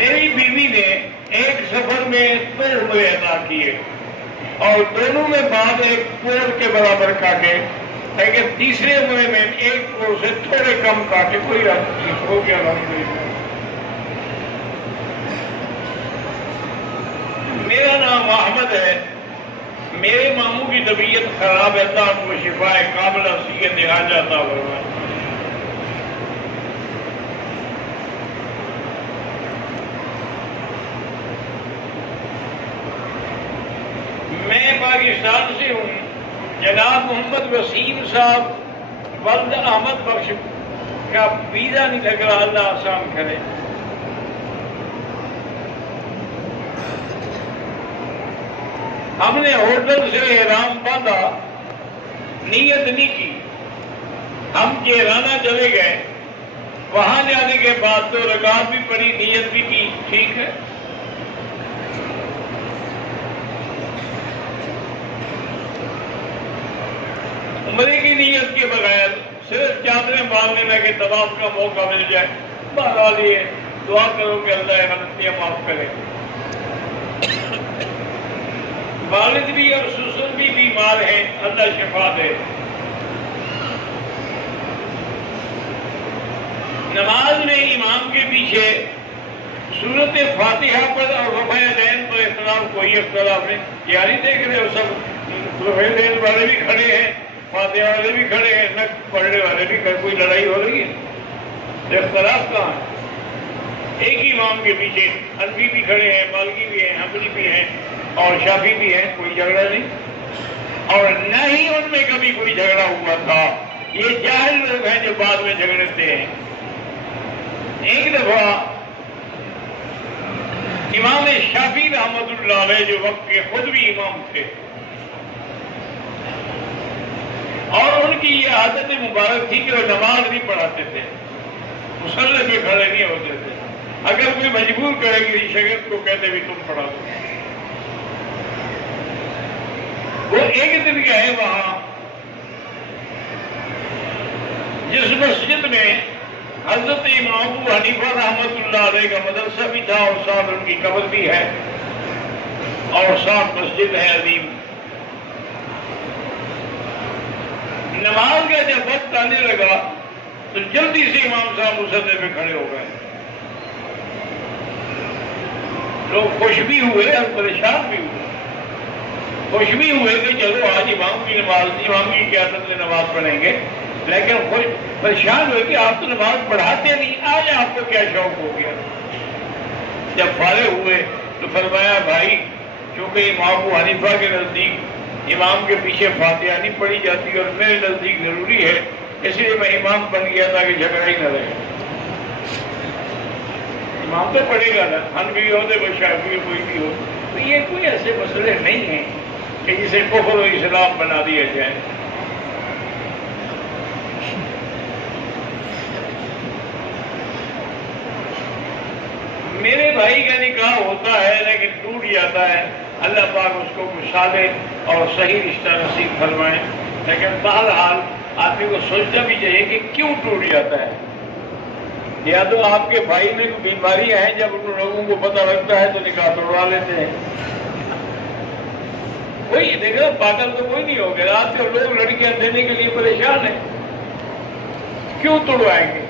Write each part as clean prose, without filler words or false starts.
میری بیوی نے ایک سفر میں 2 عمرے ادا کیے اور دونوں میں بعد ایک پور کے برابر کاٹے، لیکن تیسرے عمرے میں ایک پور سے تھوڑے کم کاٹے، کوئی ہو گیا الحمدللہ۔ میرا نام احمد ہے، میرے ماموں کی طبیعت خراب ہے، اللہ کو شفا کاملہ صحت حاجہ عطا فرمائے۔ میں پاکستان سے ہوں، جناب محمد وسیم صاحب ولد احمد بخش کا ویزا نہیں لگ رہا، اللہ آسان کرے۔ ہم نے ہوٹل سے احرام باندھا، نیت نہیں کی، ہم کیرانہ چلے گئے، وہاں جانے کے بعد 2 رکعت بھی پڑھی، نیت بھی کی، ٹھیک ہے۔ عمرے کی نیت کے بغیر صرف چادریں باندھنے لگے، طواف کا موقع مل جائے، بہرحال یہ دعا کرو کہ اللہ غلطیاں معاف کرے۔ والد بھی اور سسر بھی بیمار ہیں، اللہ شفا دے۔ نماز میں امام کے پیچھے سورت فاتحہ پر اور رفع یدین پر اختلاف، کوئی اختلاف نہیں، یاری دیکھ رہے ہو سب، رفع یدین والے بھی کھڑے ہیں، فاتحہ والے بھی کھڑے ہیں، نہ پڑھنے والے بھی کھڑے، کوئی لڑائی ہو رہی ہے؟ اختلاف کہاں ہے؟ ایک ہی امام کے پیچھے حنفی بھی کھڑے ہیں، مالکی بھی ہیں، حنبلی بھی ہیں اور شافعی بھی ہیں، کوئی جھگڑا نہیں، اور نہ ہی ان میں کبھی کوئی جھگڑا ہوا تھا۔ یہ جاہل لوگ ہیں جو بعد میں جھگڑتے ہیں۔ ایک دفعہ امام شافعی رحمۃ اللہ علیہ جو وقت کے خود بھی امام تھے، اور ان کی یہ عادت مبارک تھی کہ وہ نماز نہیں پڑھاتے تھے، مصلی پہ کھڑے نہیں ہوتے تھے، اگر کوئی مجبور کرے کسی شاگرد کو کہتے بھی تم پڑھا دو۔ وہ ایک دن گئے وہاں جس مسجد میں حضرت امام ابو حنیفہ رحمۃ اللہ علیہ کا مدرسہ بھی تھا اور ساتھ ان کی قبر بھی ہے اور ساتھ مسجد ہے عظیم۔ نماز کا جب وقت آنے لگا تو جلدی سے امام صاحب مصلی پہ کھڑے ہو گئے۔ لوگ خوش بھی ہوئے اور پریشان بھی ہوئے۔ خوش بھی ہوئے کہ چلو آج امام کی نماز، امام کی قیادت میں نماز پڑھیں گے، لیکن پریشان ہوئے کہ آپ تو نماز پڑھاتے نہیں، آج آپ کو کیا شوق ہو گیا؟ جب فارغ ہوئے تو فرمایا بھائی، چونکہ امام ابو حنیفہ کے نزدیک امام کے پیچھے فاتحہ نہیں پڑھی جاتی اور میرے نزدیک ضروری ہے، اس لیے میں امام بن گیا تاکہ جھگڑا ہی نہ رہے۔ امام تو پڑھے گا نا، حنفی ہو تو شافعی کوئی بھی ہو، تو یہ کوئی ایسے مسئلے نہیں ہیں کہ جسے کفر و اسلام بنا دیا جائے۔ میرے بھائی کا نکاح ہوتا ہے لیکن ٹوٹ جاتا ہے، اللہ پاک اس کو مشابہ اور صحیح رشتہ نصیب فرمائے، لیکن بہرحال آدمی کو سوچنا بھی چاہیے کہ کیوں ٹوٹ جاتا ہے۔ یا تو آپ کے بھائی میں بیماریاں ہیں، جب ان لوگوں کو پتہ لگتا ہے تو نکاح توڑوا لیتے ہیں۔ کوئی دیکھو پاگل تو کوئی نہیں ہوگا، آج کل لوگ لڑکیاں دینے کے لیے پریشان ہیں، کیوں توڑوائیں گے؟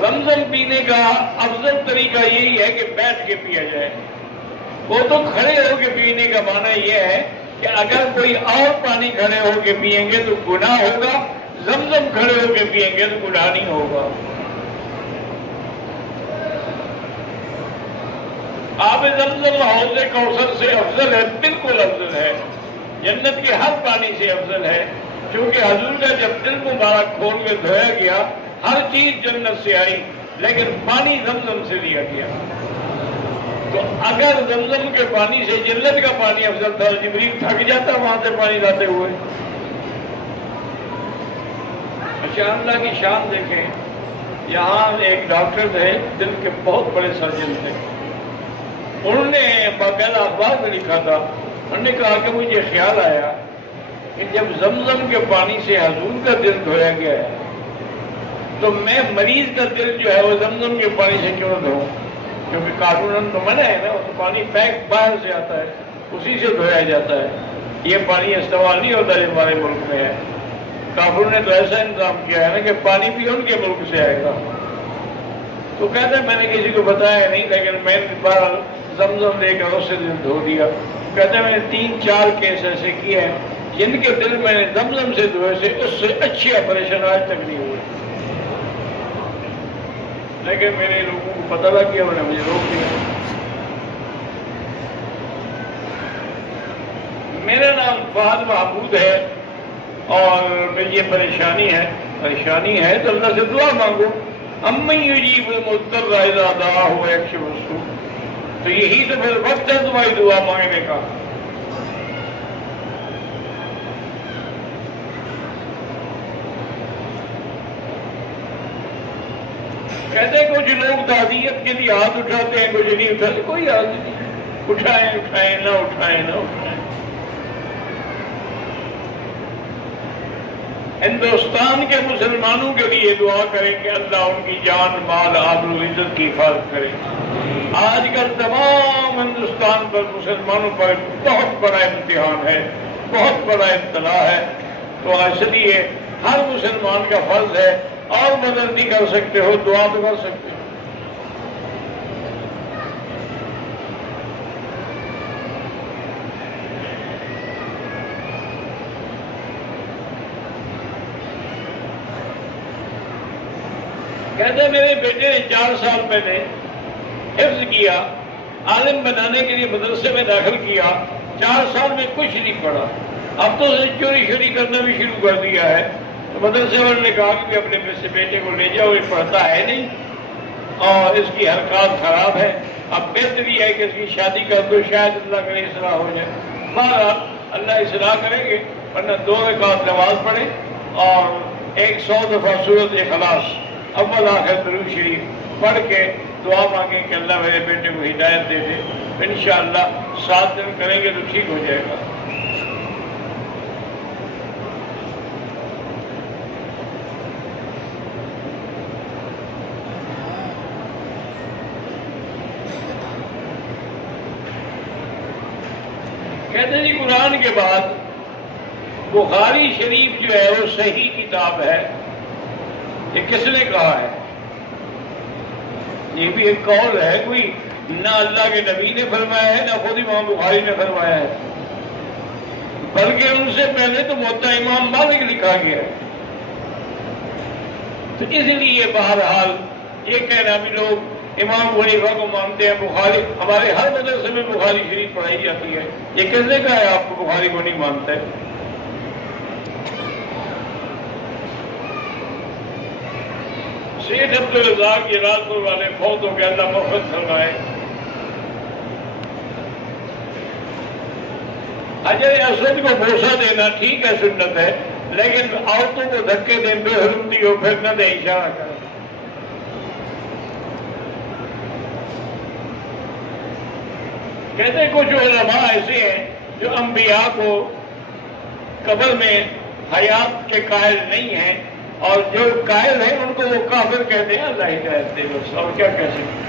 زمزم پینے کا افضل طریقہ یہی ہے کہ بیٹھ کے پیا جائے۔ وہ تو کھڑے ہو کے پینے کا معنی یہ ہے کہ اگر کوئی اور پانی کھڑے ہو کے پیئیں گے تو گناہ ہوگا، زمزم کھڑے ہو کے پیئیں گے تو گناہ نہیں ہوگا۔ آب زمزم حوض کوثر سے افضل ہے، بالکل افضل ہے، جنت کے ہر پانی سے افضل ہے، کیونکہ حضور کا جب دل مبارک کھول کے دھویا گیا، ہر چیز جنت سے آئی لیکن پانی زمزم سے لیا گیا۔ تو اگر زمزم کے پانی سے جنت کا پانی افضل تھا، جبریل تھک جاتا وہاں سے پانی لاتے ہوئے۔ اچھا اللہ کی شان دیکھیں، یہاں ایک ڈاکٹر تھے، دل کے بہت بڑے سرجن تھے، انہوں نے باقاعدہ اخبار میں لکھا تھا، انہوں نے کہا کہ مجھے خیال آیا کہ جب زمزم کے پانی سے حضور کا دل دھویا گیا ہے تو میں مریض کا دل جو ہے وہ زمزم کے پانی سے کیوں دھوؤں؟ کیونکہ قانون تو منع ہے نا، وہ تو پانی پیک باہر سے آتا ہے، اسی سے دھویا جاتا ہے، یہ پانی استعمال نہیں ہوتا جو ہمارے ملک میں ہے۔ کافروں نے تو ایسا انتظام کیا ہے نا کہ پانی بھی ان کے ملک سے آئے گا۔ تو کہتے ہیں میں نے کسی کو بتایا نہیں، لیکن میں نے بار زمزم لے کر اس سے دل دھو دیا۔ کہتے ہیں میں نے 3-4 کیس ایسے کیے ہیں جن کے دل میں نے زمزم سے دھوئے سے اس سے اچھی آپریشن آج تک نہیں ہوئے، لیکن میرے لوگوں کو پتہ لگ گیا، انہوں نے مجھے روک دیا۔ میرا نام فہد محمود ہے اور یہ پریشانی ہے تو اللہ سے دعا مانگو، امن یجیب المضطر اذا دعاہ ویکشف السوء، تو یہی تو پھر وقت ہے تمہاری دعا مانگنے کا۔ کہتے ہیں کچھ لوگ تعزیت کے لیے ہاتھ اٹھاتے ہیں، کچھ نہیں اٹھاتے، کوئی ہاتھ نہیں، اٹھائیں نہ اٹھائیں۔ ہندوستان کے مسلمانوں کے لیے دعا کریں کہ اللہ ان کی جان مال آبرو عزت کی حفاظت کرے۔ آج کل تمام ہندوستان پر مسلمانوں پر بہت بڑا امتحان ہے، بہت بڑا ابتلا ہے، تو اس لیے ہر مسلمان کا فرض ہے، اور مدد نہیں کر سکتے ہو دعا تو کر سکتے ہو۔ کہتے ہیں میرے بیٹے نے 4 سال پہلے حفظ کیا، عالم بنانے کے لیے مدرسے میں داخل کیا، 4 سال میں کچھ نہیں پڑھا، اب تو اسے چوری کرنا بھی شروع کر دیا ہے۔ تو مدرسے والوں نے کہا کہ اپنے بیٹے کو لے جاؤ، یہ پڑھتا ہے نہیں اور اس کی حرکات خراب ہے، اب بہتری ہے کہ اس کی شادی کر دو، شاید اللہ کرے اصلاح ہو جائے۔ بہرحال اللہ اصلاح کریں گے، ورنہ 2 رکعت نماز پڑھے اور 100 دفعہ سورۃ اخلاص اول آخر درود شریف پڑھ کے دعا مانگیں کہ اللہ میرے بیٹے کو ہدایت دے دے، انشاءاللہ 7 دن کریں گے تو ٹھیک ہو جائے گا۔ کہتے ہیں جی قرآن کے بعد بخاری شریف جو ہے وہ صحیح کتاب ہے، یہ کس نے کہا ہے؟ یہ بھی ایک قول ہے، کوئی نہ اللہ کے نبی نے فرمایا ہے نہ خود امام بخاری نے فرمایا ہے، بلکہ ان سے پہلے تو موطا امام مالک لکھا گیا ہے۔ تو اس لیے بہرحال یہ کہنا بھی لوگ امام حنیفہ کو مانتے ہیں، بخاری ہمارے ہر مدرسے میں بخاری شریف پڑھائی جاتی ہے، یہ کس نے کہا ہے آپ کو بخاری کو نہیں مانتے؟ سید عبدالرزاق یہ رات پور والے فوت ہو کے اللہ مغفرت فرمائے، حجر اسود کو بوسہ دینا ٹھیک ہے، سنت ہے، لیکن عورتوں کو دھکے دیں، بے حرمتی ہو، پھر نہ دیں، اشارہ کریں۔ کہتے ہیں کچھ علماء ایسے ہیں جو انبیاء کو قبر میں حیات کے قائل نہیں ہیں، اور جو قائل ہیں ان کو وہ کافر کہتے ہیں، اللہ ہدایت دے بس، اور کیا کہہ سکتے ہیں۔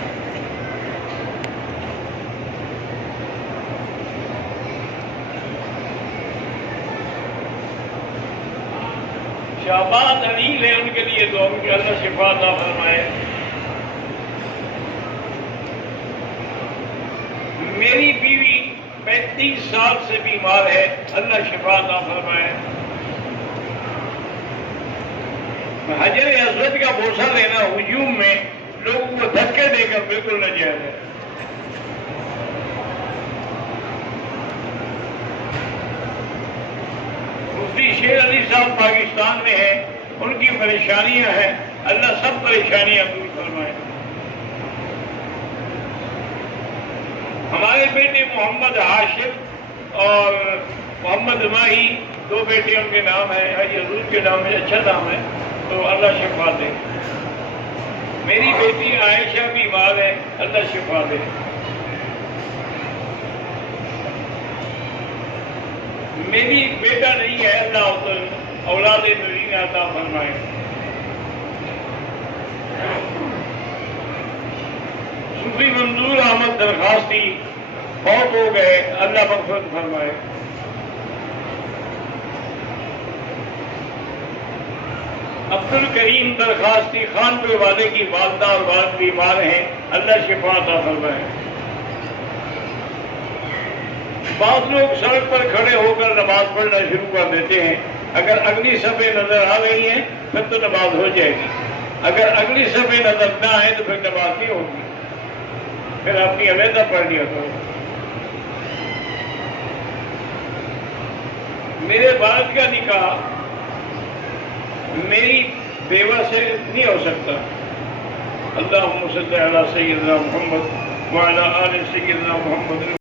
شعبان علیل ہے، ان کے لیے تو ان کی اللہ شفا عطا فرمائے۔ میری بیوی 35 سال سے بیمار ہے، اللہ شفا عطا فرمائے۔ حجر اسود کا بوسہ لینا ہجوم میں لوگوں کو دھکے دے کر بالکل ناجائز ہے۔ مفتی شیر علی صاحب پاکستان میں ہیں، ان کی پریشانیاں ہیں، اللہ سب پریشانیاں دور فرمائے۔ ہمارے بیٹے محمد ہاشم اور محمد ماہی 2 بیٹے ان کے نام ہیں، حضور کے نام ہے، اچھا نام ہے، تو اللہ شفا دے۔ میری بیٹی عائشہ بیمار ہے، اللہ شفا دے۔ میری ایک بیٹا نہیں ہے، اللہ اولاد نرین عطا فرمائے۔ درخواست تھی، فوت ہو گئے، اللہ مغفرت فرمائے۔ عبد الکریم درخواستی خانپور والے کی والدہ اور والد بیمار ہیں، اللہ شفا عطا فرمائے۔ بعض لوگ سڑک پر کھڑے ہو کر نماز پڑھنا شروع کر دیتے ہیں، اگر اگلی صفیں نظر آ رہی ہیں پھر تو نماز ہو جائے گی، اگر اگلی صفیں نظر نہ آئے تو پھر نماز نہیں ہوگی، پھر اپنی علیحدہ پڑھنی ہوتا ہے۔ میرے والد کا نکاح میری بیوہ سے نہیں ہو سکتا۔ اللہم صلی علی سیدنا محمد وعلی آل سیدنا محمد۔